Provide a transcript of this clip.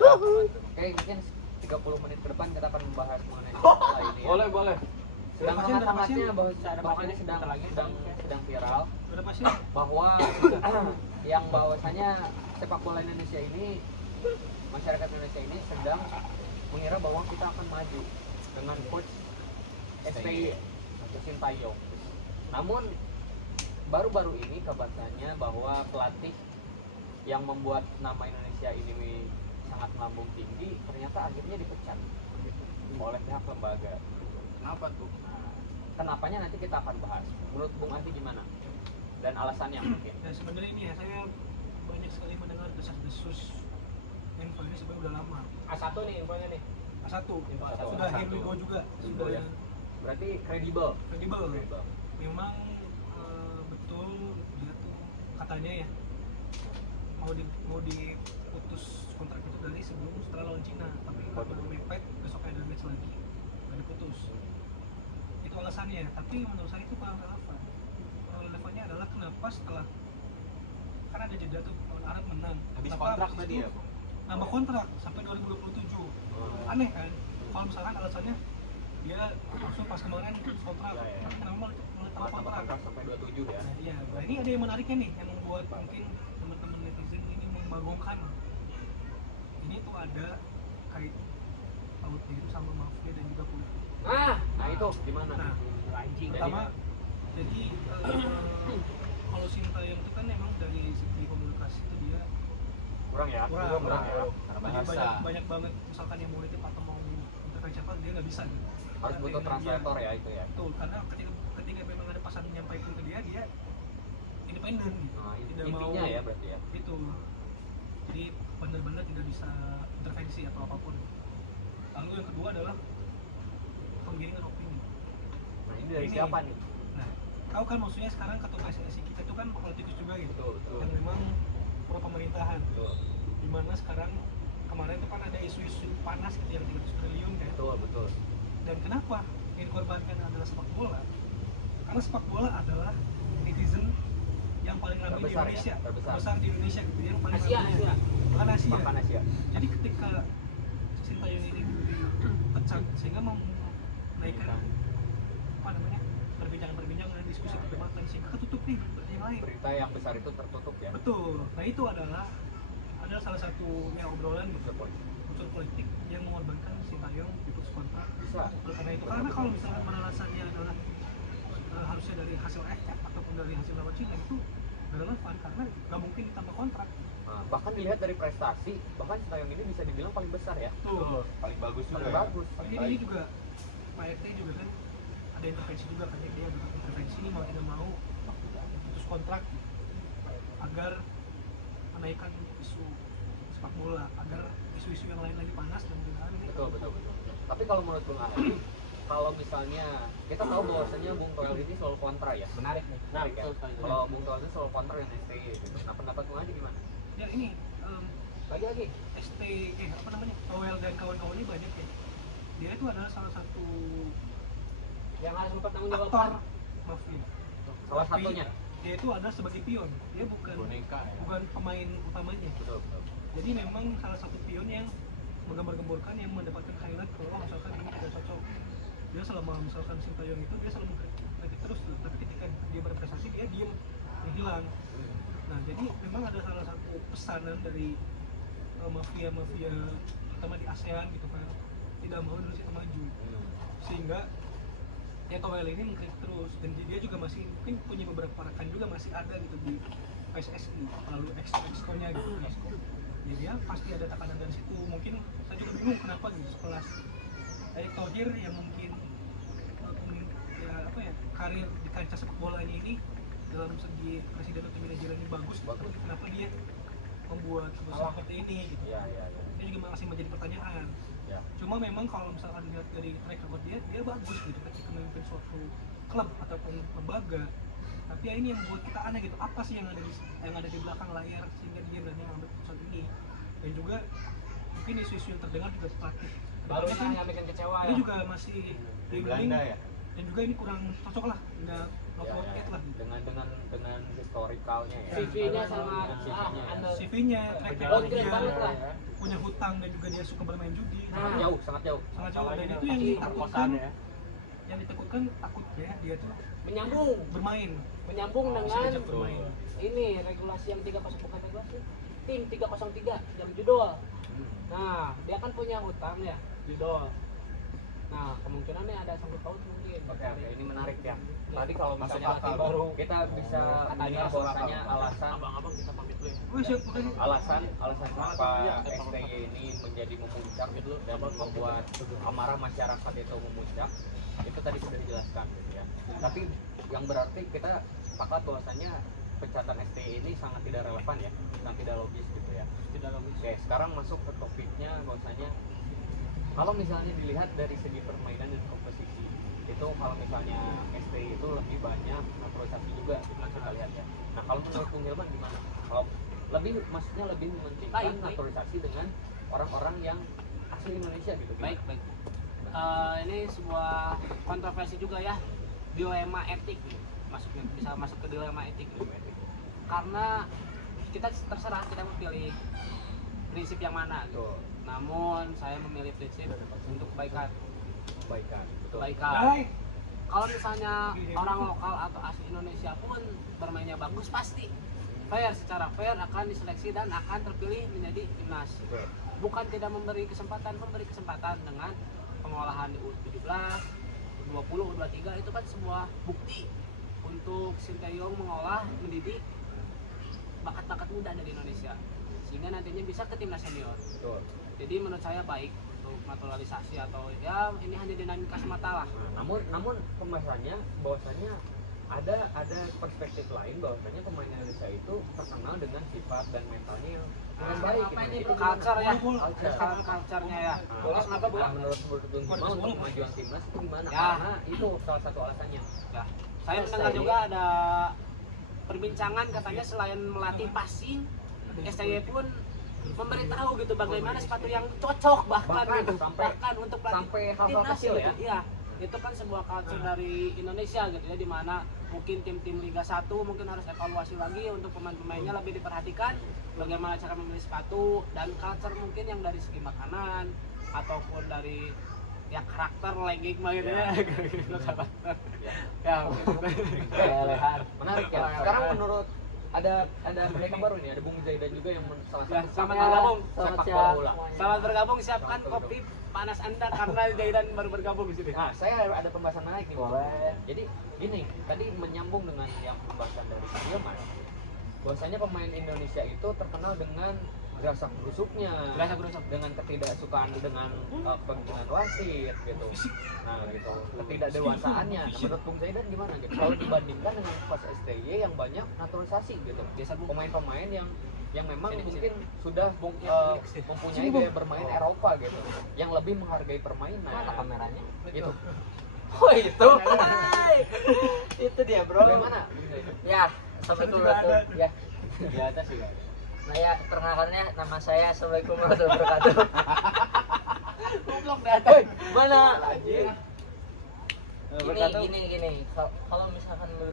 Oke, mungkin 30 menit ke depan kita akan membahas mengenai masalah ini. Boleh, boleh. Sedang Pasien, ada hangat-hangatnya pasien. bahwa ini sedang viral Udah pasti. bahwa yang bahwasanya sepak bola Indonesia ini, masyarakat Indonesia ini sedang mengira bahwa kita akan maju dengan coach STY atau Sintayong. Namun baru-baru ini kabarnya bahwa pelatih yang membuat nama Indonesia ini sangat melambung tinggi ternyata akhirnya dipecat oleh pihak lembaga. Kenapa tuh? Nah, kenapanya nanti kita akan bahas. Menurut Bung Andi gimana? Dan alasannya mungkin. Ya sebenarnya ini ya, saya banyak sekali mendengar desas-desus info ini sebenarnya udah lama. A1 nih infonya nih. A1, Info A1. sudah A1. here we go juga, Info sudah ya. Berarti kredibel. kredibel. Kredibel. Memang betul dia tuh katanya ya mau diputus kontrak itu dari sebelum setelah lawan Cina, tapi karena mepet besok ada match lagi nggak diputus. Itu alasannya, tapi menurut saya itu kurang relevan. Relevannya adalah kenapa setelah kan ada jeda tuh lawan Arab menang, Habis kenapa kontrak habis tadi itu ya? nambah kontrak sampai 2027. Aneh kan? Kalau misalkan alasannya dia langsung pas kemarin putus kontrak, Ya, ya. kenapa malah tambah Tambah kontrak? kontrak sampai 27 ya. Iya, nah ini ada yang menariknya nih, yang membuat mungkin teman-teman netizen ini membagongkan. Ini tuh ada kait pautnya itu sama mafia dan juga politik. Nah itu gimana? Nah, Anjing. pertama, jadi kalau Sintayong itu kan memang dari segi komunikasi itu dia kurang ya? kurang ya. Karena banyak, bahasa. banyak banget misalkan yang mau nitip atau mau intervensi apa dia nggak bisa gitu. Harus Karena butuh dengan translator dia- ya itu ya. Betul, karena ketika memang ada pesan menyampaikan ke dia independen gitu. Nah, Tidak intinya mau ya berarti ya. itu, jadi benar-benar tidak bisa intervensi atau apapun. Lalu yang kedua adalah penggiringan opini. Nah ini dari Ini. siapa nih? Nah, kau kan maksudnya sekarang ketua PSSI kita itu kan politikus juga gitu, Betul, betul. yang memang pro pemerintahan. Betul, Dimana sekarang kemarin itu kan ada isu-isu panas gitu yang 300 triliun kan. betul, betul. Dan kenapa yang dikorbankan adalah sepak bola? Karena sepak bola adalah netizen yang paling ramai di Terbesar ya, Indonesia, terbesar. di Indonesia gitu, yang paling Asia, ramai. Asia. Bahkan Asia. Bahkan Asia. Jadi ketika Sintayong ini dipecat sehingga menaikkan apa namanya perbincangan diskusi perdebatan sehingga ketutup nih berita yang lain. Berita yang besar itu tertutup ya. Betul. Nah itu adalah salah satu yang obrolan Unsur politik. unsur politik yang mengorbankan Sintayong diputus kontrak. Bisa. Oleh karena itu, karena kalau misalnya alasannya adalah harusnya dari hasil ekspor ataupun dari hasil lawan Cina itu nggak relevan karena nggak mungkin ditambah kontrak. Nah, bahkan dilihat dari prestasi, bahkan Sintayong ini bisa dibilang paling besar ya. Tuh. Paling bagus juga. Paling ya. bagus. Ini juga Pak RT juga kan ada intervensi juga kan dia intervensi mau tidak mau putus kontrak agar menaikkan isu sepak bola, agar isu-isu yang lain lagi panas dan mudah-mudahan ini. Betul, betul, betul. Tapi kalau menurut Bung Ali, kalau misalnya kita tahu bahwasanya Bung Toel ini selalu kontra ya. Menarik nih. Menarik ya. Betul sekali. Kalau Bung Toel ini selalu kontra dengan STY gitu. Nah pendapat Bung Ali gimana? Ya ini Lagi. ST apa namanya Toel dan kawan-kawan ini banyak ya. Dia itu adalah salah satu Yang harus sempat tanggung aktor jawab. mafia. Salah Tapi satunya. dia itu ada sebagai pion. Dia bukan Boneka ya. bukan pemain utamanya. Betul, betul. Jadi memang salah satu pion yang menggembar-gemborkan yang mendapatkan highlight bahwa misalkan ini tidak cocok. Dia selama misalkan Sintayong itu dia selalu mengkritik terus tuh. Tapi ketika dia berprestasi dia diem, dia hilang. Nah jadi memang ada salah satu pesanan dari mafia-mafia terutama di ASEAN gitu kan tidak mau Indonesia itu maju, sehingga ya Toel ini mengkritik terus dan dia juga masih mungkin punya beberapa rekan juga masih ada gitu di PSSI lalu exco-nya gitu. Jadi dia pasti ada tekanan dari situ. Mungkin saya juga bingung kenapa gitu sekelas Erick Thohir yang mungkin ya apa ya karir di kancah sepak bolanya ini dalam segi presiden atau manajer ini bagus, tapi kenapa dia membuat seperti ini gitu. Ya, ya, ya. Ini juga masih menjadi pertanyaan. Ya. Cuma memang kalau misalkan dilihat dari track record dia bagus gitu ketika memimpin suatu klub ataupun lembaga. Tapi ya ini yang membuat kita aneh gitu. Apa sih yang ada di belakang layar sehingga dia berani mengambil keputusan ini? Dan juga mungkin isu-isu yang terdengar juga pelatih. Baru Kedepannya yang bikin kecewa dia ya. juga masih Di Belanda ya. dan juga ini kurang cocok lah, nggak not Ya, worth ya. it lah. Dengan historikalnya ya. CV-nya sama CV-nya. anda. CV-nya, track Oh, record keren banget lah. dia. punya hutang dan juga dia suka bermain judi. Sangat jauh, sangat jauh. Sangat jauh. Dan itu yang Pasti ditakutkan, perkosaan ya. yang ditakutkan takutnya dia tuh Menyambung bermain. dengan Sengaja bermain. ini regulasi yang 303 bukan regulasi. Tim 303 yang judol. Nah, dia kan punya hutang ya, judol. Nah, kemungkinan nih ada sangkut paut mungkin. Oke, ini menarik ya. Tadi kalau Masuk misalnya akal. baru kita bisa tanya bahwasanya alasan Abang-abang kita pamit dulu ya. Oh siap, makanya. alasan kenapa STY ini menjadi memuncak gitu dan membuat amarah masyarakat itu memuncak itu tadi sudah dijelaskan gitu ya. Tapi yang berarti kita sepakat bahwasanya pencatatan STY ini sangat tidak relevan ya, sangat tidak logis gitu ya. Tidak logis. Oke, sekarang masuk ke topiknya bahwasanya kalau misalnya dilihat dari segi permainan dan komposisi itu kalau misalnya STY itu lebih banyak naturalisasi juga gitu kita lihat ya. Nah kalau menurut Bung Hilman gimana? Kalau maksudnya lebih mementingkan Baik. naturalisasi dengan orang-orang yang asli Indonesia gitu. Gimana? Baik. Ini sebuah kontroversi juga ya, dilema etik nih. Bisa masuk ke dilema etik nih. Karena kita terserah kita mau pilih prinsip yang mana gitu. Betul. Namun saya memilih prinsip untuk kebaikan. Betul. Baik. Kalau misalnya orang lokal atau asli Indonesia pun bermainnya bagus, pasti secara fair akan diseleksi dan akan terpilih menjadi timnas. Betul. Bukan tidak memberi kesempatan dengan pengolahan di U17, U20, U23 itu kan sebuah bukti untuk Sinteyong mengolah, mendidik bakat-bakat muda dari Indonesia sehingga nantinya bisa ke timnas senior. Betul. Jadi menurut saya baik untuk naturalisasi atau ya ini hanya dinamika semata lah. Nah, namun pembahasannya bahwasanya ada perspektif lain bahwasanya pemain Indonesia itu terkenal dengan sifat dan mentalnya yang dengan baik Apa ini gitu. culture ya? Culture. Culture-nya ya. Nah, Terus kenapa Bu? menurut Bung Hima untuk kemajuan timnas itu gimana? Ya. Karena itu salah satu alasannya. Ya. Saya mendengar juga ada perbincangan katanya selain melatih passing, STY pun memberitahu gitu bagaimana sepatu yang cocok bahkan untuk pelatih sampai hal-hal timnas kecil gitu. ya. Iya. Itu kan sebuah culture dari Indonesia gitu ya, di mana mungkin tim-tim Liga 1 mungkin harus evaluasi lagi untuk pemain-pemainnya lebih diperhatikan bagaimana cara memilih sepatu dan culture mungkin yang dari segi makanan ataupun dari ya karakter legging mah gitu ya. Gitu karakter. Ya, Menarik ya. Sekarang menurut ada mereka baru ini, ada Bung Zaidan juga yang salah Ya, satu selamat bergabung. sepak bola bola. Selamat bergabung, siapkan kopi panas Anda karena Zaidan baru bergabung di sini. Nah, saya ada pembahasan menarik nih. Boleh. Jadi gini, tadi menyambung dengan yang pembahasan dari Hilman. Bahwasanya pemain Indonesia itu terkenal dengan gerasak gerusuknya, dengan ketidaksukaan dengan kepentingan wasit gitu. Nah, gitu. Ketidakdewasaannya. Nah, menurut Bung Zaidan gimana gitu? Kalau dibandingkan dengan pas STY yang banyak naturalisasi gitu. Pemain-pemain yang memang mungkin sudah mempunyai gaya bermain Eropa gitu, yang lebih menghargai permainan. Mana kameranya? Gitu. Oh itu, itu dia bro. Bagaimana? Ya, sampai dulu tuh. Ya, Di atas juga. nah ya perkenalkannya nama saya Assalamualaikum warahmatullahi wabarakatuh. Goblok dah. Mana? Anjir. Gini. Kalau misalkan